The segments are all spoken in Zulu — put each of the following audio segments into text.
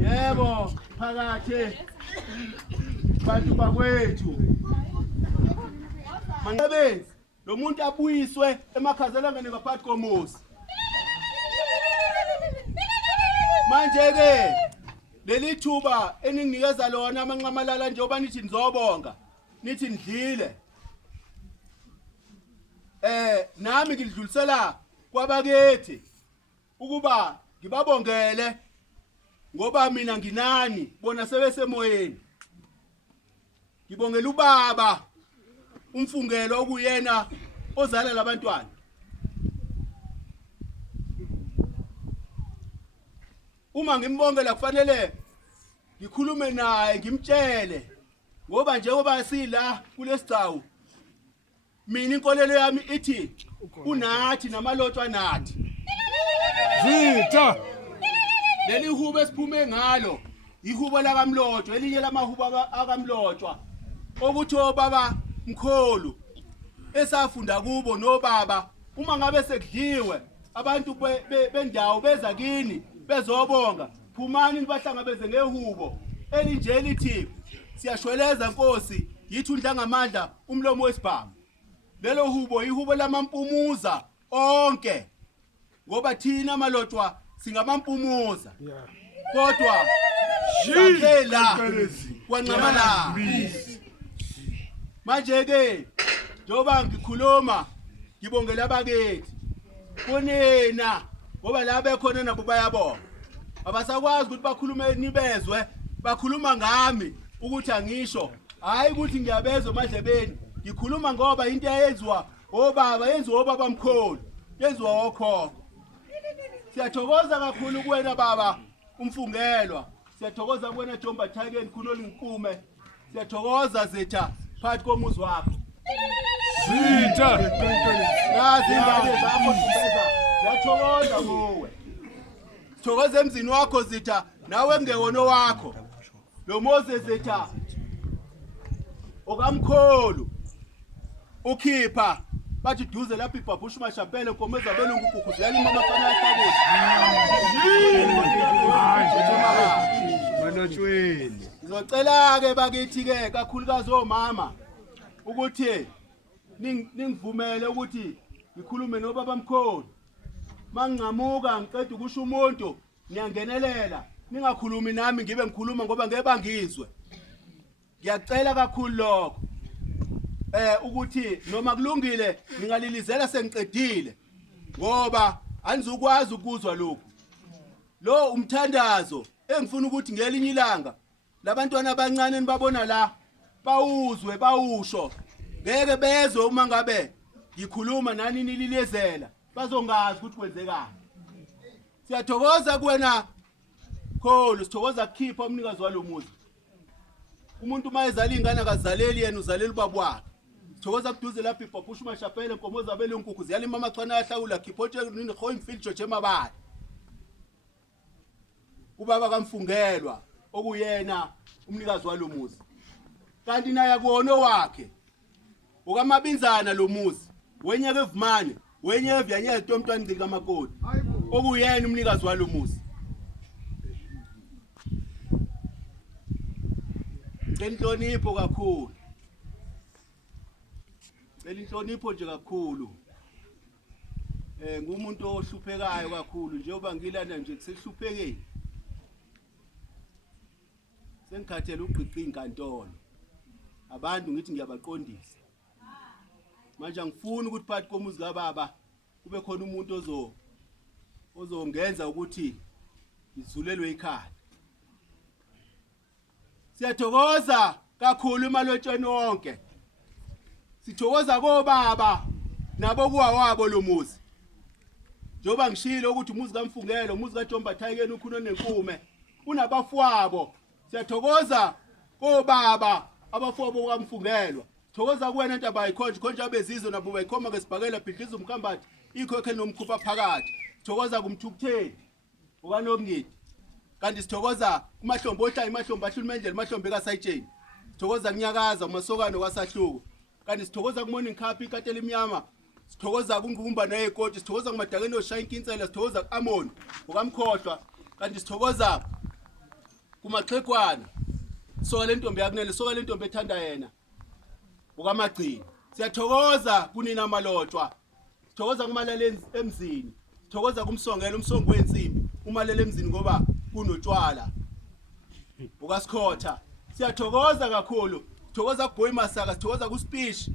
Yebo, phakathi bantu bakwethu. Mangabenzi, lo muntu abuyiswe emakhazelangeni ngaphansi komuzi. Manje ke leli thuba eninginikeza lona amanqamalala njengoba nithi nizobonga, nithi ndlile. Nami ngidlulisela kwabakethi ukuba ngibabongele ngoba mina nginani bona sebesemoyeni. Ngibongela ubaba umfungelo okuyena ozala labantwana. Uma ngimbongela kufanele ngikhulume naye ngimtshele ngoba njengoba sila kulesigcawu mina inkolelo yami ithi unathi namalotshwa nathi. Zitha Leli hubo esiphume ngalo ihubo lakaMlotshwa, elinye lamahubo akaMlotshwa okuthi obaba mkhulu esafunda kubo nobaba uma ngabe sekudliwe abantu bendawo beza kini bezobonga phumani nibahlangabeze ngehubo elinje lithi siyashweleza Nkosi yithi undlangamandla umlomo wesibhamu. Lelo hubo ihubo lamampumuza onke ngoba thina amalotshwa singamampumuza kodwa sakhela kwanqamala. Manje ke njoba ngikhuluma ngibongela abakethi kunina ngoba la bekhona nabo bayabonga abasakwazi ukuthi bakhulume nibezwe bakhuluma ngami ukuthi angisho hayi ukuthi ngiyabezwa emadlebeni ngikhuluma ngoba into eyenziwa obaba yenziwa obaba mkhulu yenziwa okhokho. Siyathokoza kakhulu kuwena baba umfungelwa, siyathokoza kuwena Jomba Thakeni khuloli ngikume, siyathokoza zetha phakathi komuzi wakho. Zitha Nazi ingane zakho Ubuntu, siyathokoza kuwe. Sithokoza emzini wakho zitha nawe ngewona wakho. Lo Moses zetha okamkhulu ukhipha bathi duze lapha ibhabhusha mashampele nkomeza belungu ukukhuzela imama fana yakhozi. Mlotshweni Ngizocela ke bakithi ke kakhulukazi omama ukuthi ningivumele ukuthi ngikhulume nobaba mkhulu. Manginqamuka ngiqeda ukusho umuntu niyangenelela. Ningakhulumi nami ngibe ngikhuluma ngoba ngeke bangizwe. Ngiyacela kakhulu lokho. Ukuthi noma kulungile ningalilizela sengiqedile ngoba anizukwazi ukuzwa lokho. Lo umthandazo engifuna ukuthi ngelinye ilanga labantwana abancane nibabona la bawuzwe bawusho ngeke bezwe uma ngabe ngikhuluma nani nililezela bazongazi ukuthi kwenzekani. Siyathokoza kuwena Kholo, sithokoza kukhipha umnikazi walomuzi. Umuntu mayezala ingane akazaleli yena uzalela ubaba wakhe. Sithokoza kuduze lapha ibhapusha umashapele inkomo zabele inkukhu ziyalima amachwana ayahlawula khiphotshe nini khoimfield George emabali. Ubaba kaMfungelwa okuyena umnikazi walomuzi. Kanti naye kuona wakhe. Ukamabinzana lomuzi. Wenyeke evumane, wenye evyanyeto umntwana ngcika makoti. Okuyena umnikazi walomuzi. Inhlonipho kakhulu. Inhlonipho nje kakhulu. Ngumuntu ohluphekayo kakhulu njengoba ngilana nje kusehluphekeni. Sengikhathela ugqiqi inkantolo. Abantu ngithi ngiyabaqondisa. Manje ngifuna ukuthi phakathi komuzi kababa kube khona umuntu ozongenza ukuthi izulelwe ikhaya. Siyathokoza kakhulu emalotshweni wonke. Sithokoza kobaba nabo kuwawabo lomuzi. Njoba ngishilo ukuthi umuzi kaMfungelo, umuzi kaJomba Thayikeni ukhuno nenkume unabafowabo. Siyathokoza kobaba abafowabo kaMfungelwa. Thokoza kuwena ntaba ayikhonje konje abezizwe nabo bayikhoma ngesibhakela bhidliza umkhambathi ikhokhe nomkhupha phakathi. Sithokoza kumthukutheli ukaNongidi. Kanti sithokoza kumahlombe ohlaya imahlombe ahlulumendlela imahlombe kaSayitsheni. Sithokoza kunyakaza umasokano kwaSahluko. Kanti sithokoza kuMorning Cup ikatela emnyama. Sithokoza kungumba nayekoti, sithokoza kumadakeni oshaya inkinsela, sithokoza kuAmon ukamkhohlwa. Kanti sithokoza kumaxhekwana. Soka lentombi yakunene, soka lentombi ethanda yena. Ukamagcini. Siyathokoza kunina Mlotshwa. Sithokoza kumalala emzini. Sithokoza kumsongela umsongo wensimbi. Umalala emzini ngoba kunotshwala. UkaSikhotha. Siyathokoza kakhulu. Sithokoza kuBoy Masaka, sithokoza kuSpeech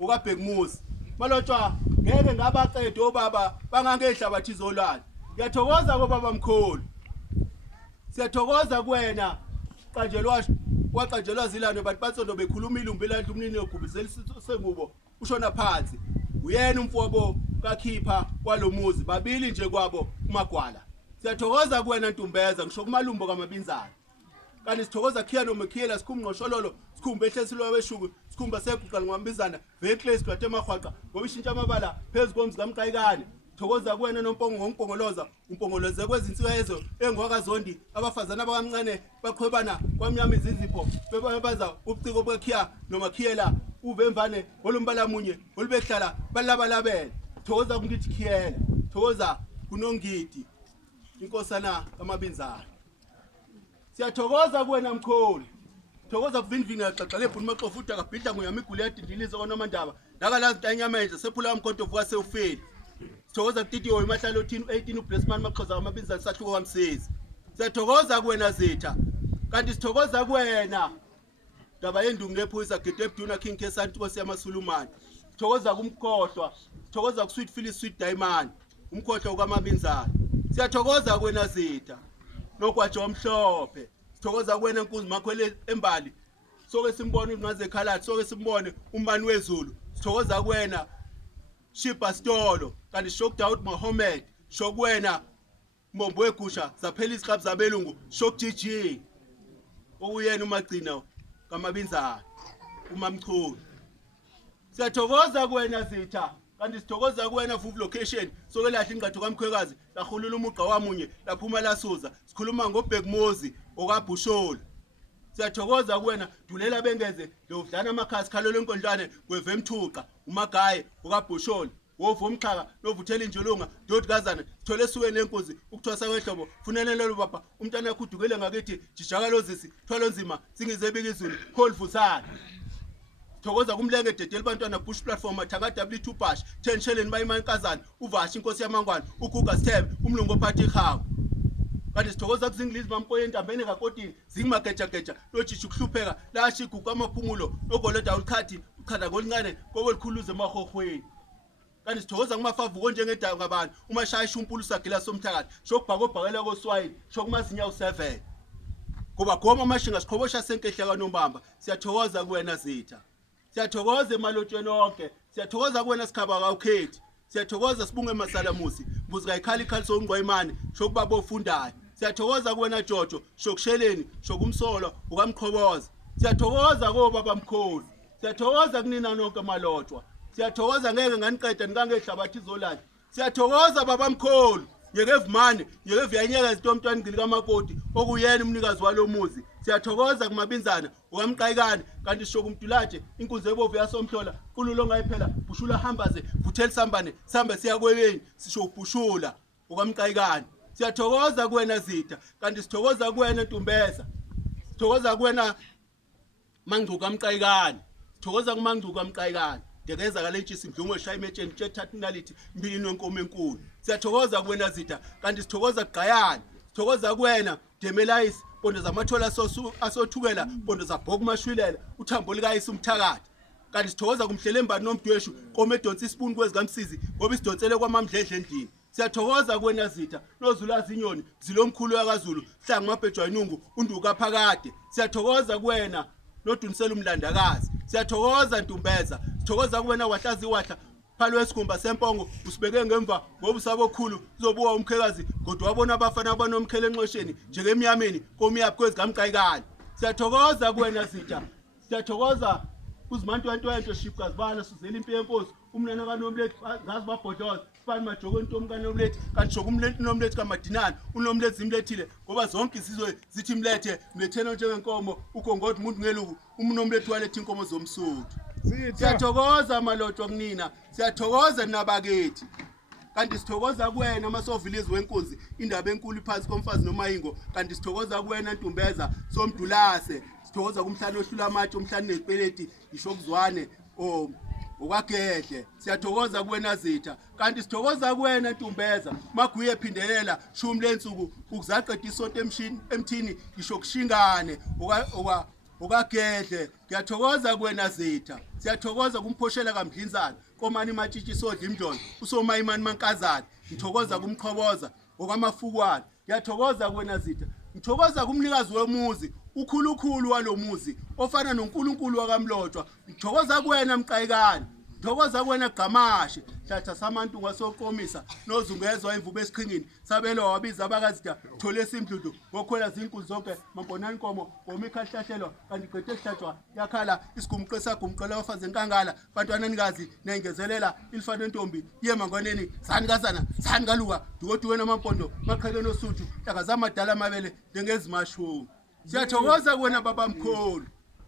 ukaBhekmuzi. Mlotshwa ngeke ngabaqede obaba bangangehlabathi izolwana. Ngiyathokoza kobaba mkhulu. Siyathokoza kuwena qanjelwa waqanjelwa zilano bathi batsondo bekhuluma ilumbi landlu umnini ogubisela sengubo ushona phansi. Uyena umfowabo kakhipha kwalomuzi babili nje kwabo umagwala. Siyathokoza kuwena Ntumbeza ngisho kumalumbo kaMabinzana. Kanti sithokoza khiya noMkhiyela sikhumngqosholo sikhumbe ehlesilo weshuku sikhumba seguqa ngwambizana vekle sikwathe emahwaqa ngoba ishintsha amabala phezulu komzi kaMqayikani. Thokoza kuwena noMpongo ngoMpongoloza umpongoloze kwezinsiwa ezo engwakazondi abafazana abakancane baqhwebana kwamnyama izizipho bebaza ubuciko bwekhiya noMakhiyela uvemvane olumbala munye olubehlala balabalabela. Thokoza kungithi Khiyela, thokoza kuNongidi inkosana kaMabinzana. Siyathokoza kuwena mkhulu. Thokoza kuvindvini yaxaxa lebhuni maxofu uthi akabhidla nguyamigulu yadindilizo kwaNomandaba nakalazi ntanyama enje sephula umkhonto vuka sewufeli. Sithokoza kutitiyo imahlalothini 18 uBlessman Maqhoza Amabinzana Sahluko kaMsisi. Siyathokoza kuwena Zitha. Kanti sithokoza kuwena Ndaba yendungu lephoyisa Gedebduna King Kesanti Nkosi yamaSulumane. Sithokoza kumkhohlwa, sithokoza kuSweet Phyllis Sweet Diamond, umkhohlwa ukaMabinzana. Siyathokoza kuwena Zitha. Nokwaje omhlophe. Sithokoza kuwena Nkunzi Makhwele embali. Soke simbone ungaze khalathi, soke simbone umbani wezulu. Sithokoza kuwena Shipa Stolo, kanti Shok Daud Mohammed, Shok wena Mbombo wegusha zaphela isiqhabu zabelungu, Shok GG. Okuyena umagcina kaMabinzana, uMamchulu. Siyathokoza kuwena Zitha, kanti sithokoza kuwena Vuvu Location, soke lahla ingqatho kaMkhwekazi, lahulula umugqa wamunye, laphuma lasuza. Sikhuluma ngoBhekmuzi okaBusholi. Siyathokoza kuwena Dulela Bengeze, Dovdana Makhasi Khalolo Nkondlane, kwevemthuqa, uMagaye okaBusholi, wovumxhaka novuthela injolunga, Dodi Kazana, sithole esukwini lenkozi, ukuthwasa kwehlobo, funelelo baba, umntana yakhudukele ngakithi, jijakalozisi, thwalo nzima, singizebika izulu, Kholivuthana. sithokoza kumlenge dedele bantwana bush platform athanga W2 bash 10 shelen bayimankazana uvashi inkosi yamangwana uguga sithebe umlungu ophatha ihawu kanti sithokoza kuzingilizi bampoye entambeni kakotini zingimagejageja lojisha ukuhlupheka lashi igugu amaphumulo logoleda ulikhadi ukhanda ngolincane kobolikhuluze emahohweni kanti sithokoza kumafavu konjengedayo ngabantu uma shaya ishumpulu sagila somthakathi shokubhakobhakela koswayini shokumazinyawo 7 kuba goma amashinga siqhobosha senkehla kaNombamba siyathokoza kuwena Zitha siyathokoza emalotshweni onke siyathokoza kuwena Sikhaba kawukhethi siyathokoza sibunge masalamusi mbuzi kayikhali khaliso ungqwayimani shokuba bofundayo siyathokoza kuwena Jojo shokusheleni shokumsolo ukamqhoboza siyathokoza kobaba mkhulu siyathokoza kunina nonke Mlotshwa siyathokoza ngeke nganiqeda nikangehlabathi izolala siyathokoza baba mkhulu yekevumane yekevuyanyeka izitomntwana ngili kamakoti okuyena umnikazi walomuzi siyathokoza kumabinzana ukamqayikani kanti shokumtulaje inkunzi ebovu yasomhlola qululo ongayiphela bushula hambaze vuthela sambane sambe siya kweleni sisho ubhushula ukamqayikani siyathokoza kuwena Zitha kanti sithokoza kuwena Ntumbeza sithokoza kuwena Mangcuka kamqayikani sithokoza kumangcuka kamqayikani ndekeza kalentshisi mdlungu eshaya imetsheni thethatha inalithi mbili nonkomo enkulu siyathokoza kuwena Zitha kanti sithokoza kugayana sithokoza kuwena Demelayisi bondo zamathola asothukela bondo zabhoka umashwilela uthambo likayisa umthakathi kanti sithokoza kumhlelembani nomdweshu komedonsi isibuni kwezikamsizi ngoba isidonsele kwamamdledle endlini siyathokoza kuwena Zitha nozulazi inyoni zilomkhulu yakwaZulu hlanga mabhejwa inungu unduka phakathi siyathokoza kuwena nodunisela umlandakazi siyathokoza Ntumbeza sithokoza kuwena wahlazi wahla phalo wesigumba sempongo usibeke ngemva ngoba usabokhulu uzobuwa umkhekazi kodwa wabona abafana abanomkhele enxosheni njengemnyameni komyapi kwezikamqayikani siyathokoza kuwena Zitha siyathokoza uzimantu wento shipkazibana suzela impi yenkosi umnana kaNomlethi ngazi babhodloza sibani majoko intombi kaNomlethi kanti shokumlethi Nomlethi kaMadinana uNomlethi zimlethile ngoba zonke izizwe zithi mletheno njengenkomo ugongodi umuntu ngeluku umNomlethi waletha inkomo zomsuthu siyathokoza Mlotshwa kunina siyathokoza nabakethi kanti sithokoza kuwena masovilizi wenkunzi indaba enkulu phansi komfazi nomayingo kanti sithokoza kuwena Ntumbeza somdulase sithokoza kumhlanje ohlula amatshe umhlanje nezipeleti ishokuzwane okwagehle siyathokoza kuwena Zitha kanti sithokoza kuwena Ntumbeza maguye ephindelela shumi lensuku ukuzaqeda isonto emthini ishokushingane okagehle ngiyathokoza kuwena Zitha siyathokoza kumphoshela kaMdlinzana komani matshitshi sodla imdlondo usomayimani mankazana ngithokoza kumqhoboza okwamafukwana ngiyathokoza kuwena Zitha ngithokoza kumnikazi wemuzi ukhulukhulu walomuzi ofana noNkulunkulu wakaMlotshwa ngithokoza kuwena Mqayikani ngithokoza kuwena Gqamashe hlatha samantu ngasokomisa nozungezwa imvubu esiqhingini sabelwa wabiza abakazitha thole esimdludu ngokhwela zinkulu zonke mambonani inkomo ngomikhahlahlelwa kanti gqethe ehlatshwa yakhala isigumqesa gumqela wafazi enkangala bantwananikazi nengezelela ilifana entombi yemangwaneni sanikazana sanikaluka dukoduwe namampondo maqhele nosuthu hlakazamadala amabele njengezimashu siyathokoza kuwena baba mkhulu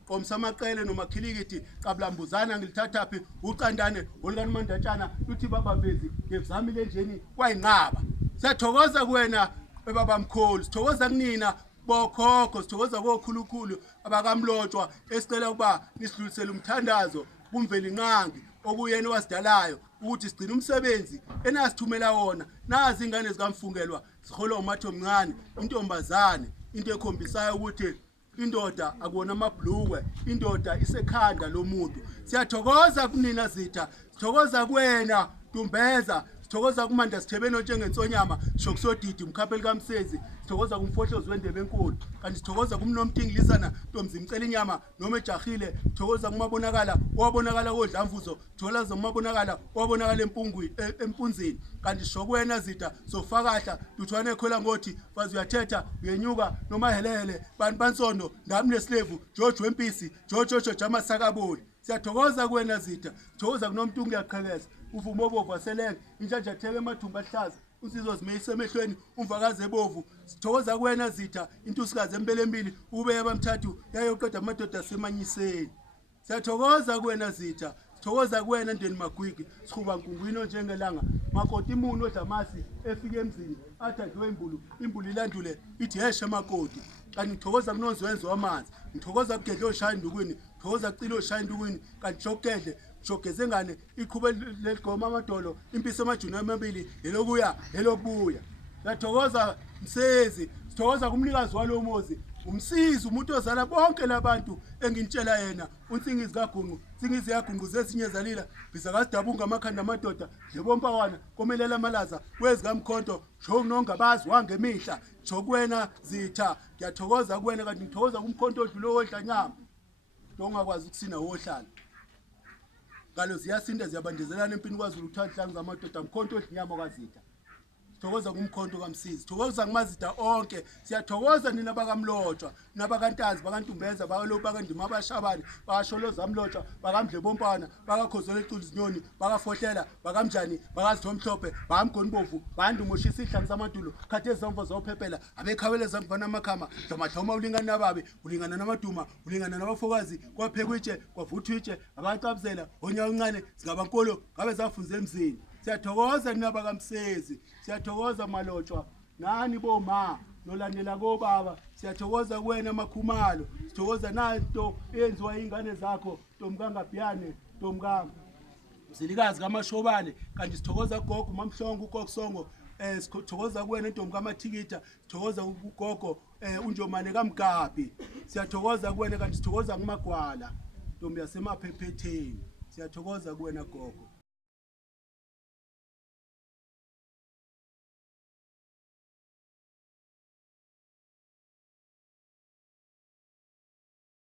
komsamaqele nomakhilikithi qablambuzana ngilithathaphi ucandane olukani mandatshana luthi baba Vezi ngevuzamile enjeni kwayinqaba siyathokoza kuwena baba mkhulu sithokoza kunina bokhokho sithokoza kokhulukhulu abakaMlotshwa esicela ukuba nisidlulisele umthandazo kumveli nqangi okuyena wasidalayo ukuthi sigcina umsebenzi enasithumela wona nazi ingane zikamfungelwa ziholwa umatho omncane intombazane into ekhombisayo ukuthi indoda akuona amabhlukwe indoda isekhanda lomuntu siyathokoza kunina Zitha sithokoza kuwena Ntumbeza sithokoza kumanda sithebeno njengensonyama shokusodidi umkhapheli kaMsezi sithokoza kumfohlozi wendebe enkulu kanti sithokoza kumnomtingilisana Ntomzi imcela inyama noma ejahile sithokoza kumabonakala wabonakala kodlamvuzo sithokoza kumabonakala wabonakala empunzini kanti shokwena Zitha sofakahla duthwane ekhwela ngothi fazi uyathetha uyenyuka noma helele bantu bansondo ndami neslevu George Wempisi George Jamasakaboli siyathokoza kuwena Zitha sithokoza kunomntu ngiyaqhekeza uvumo obovu waselenge injanja theke emathumba ahlaza unsizwa zimeyise emehlweni umvakazi ebovu sithokoza kuwena Zitha intusikazi embelembili ube abamthathu yayoqeda amadoda asemanyiseni siyathokoza kuwena Zitha sithokoza kuwena Ndeni Magwigi sihuba nkungwini njengelanga makoti imuno odlamasi efike emzini athi adliwe imbulu ilandule ithi heshe makoti kanti ngithokoza kunozwenzo wamanzi ngithokoza kugedle oshaya indukwini thokoza cilo shine ndukwini kanti jokudle jogeze ngane iqhube legoma amadolo impisi amajuni amabili elokuya elokubuya siyathokoza msezi sithokoza kumnikazi walomuzi umsizi umuntu ozala bonke labantu engintshela yena unsingizi kagunqu singizi yagunqu zesinye zalila biza kasidabunga amakhanda amadoda nebompawana komelela amalaza kwezikamkhonto jongongabazi wangemihla jokwena zitha ngiyathokoza kuwena kanti ngithokoza kumkhonto odlulo wodlanyama ongakwazi ukusina wohlala ngalo ziyasinda ziyabandezelana empini kwaZulu uthanhlangu zamadoda mkhonto odlinyama kwazitha sithokoza kumkhonto kaMsizi sithokoza kumazida onke siyathokoza nina bakaMlotshwa nabakantazi bakantumbeza bakalo bakandima abashabani bakasholoza Mlotshwa bakamdlebompana bakakhozela equlu zinyoni bakafohlela bakamjani bakazithomhlophe bakamgonbovu bandumoshisa ihlangu zamadulo khathe ezamva zophephela abekhaweleza ngivana amakhama domadoma ulingana nababe ulingana namaduma ulingana nabafokazi kwaphekwitshe kwavuthwitshe abaqabuzela onyawo uncane singabankolo ngabe zafunze emzini siyathokoza nina bakaMsezi siyathokoza Mlotshwa nani boma nolandela kobaba siyathokoza kuwena makhumalo sithokoza nanto eyenziwa ingane zakho Ntomkangabhiyane Ntomkanga mzilikazi kaMashobane kanti sithokoza gogo mamhlongo ukokosongo sithokoza kuwena Ntomkamathikitha sithokoza ugogo unjomane kaMgabhi siyathokoza kuwena kanti sithokoza ngumagwala Ntombi yasemaphephetheni siyathokoza kuwena gogo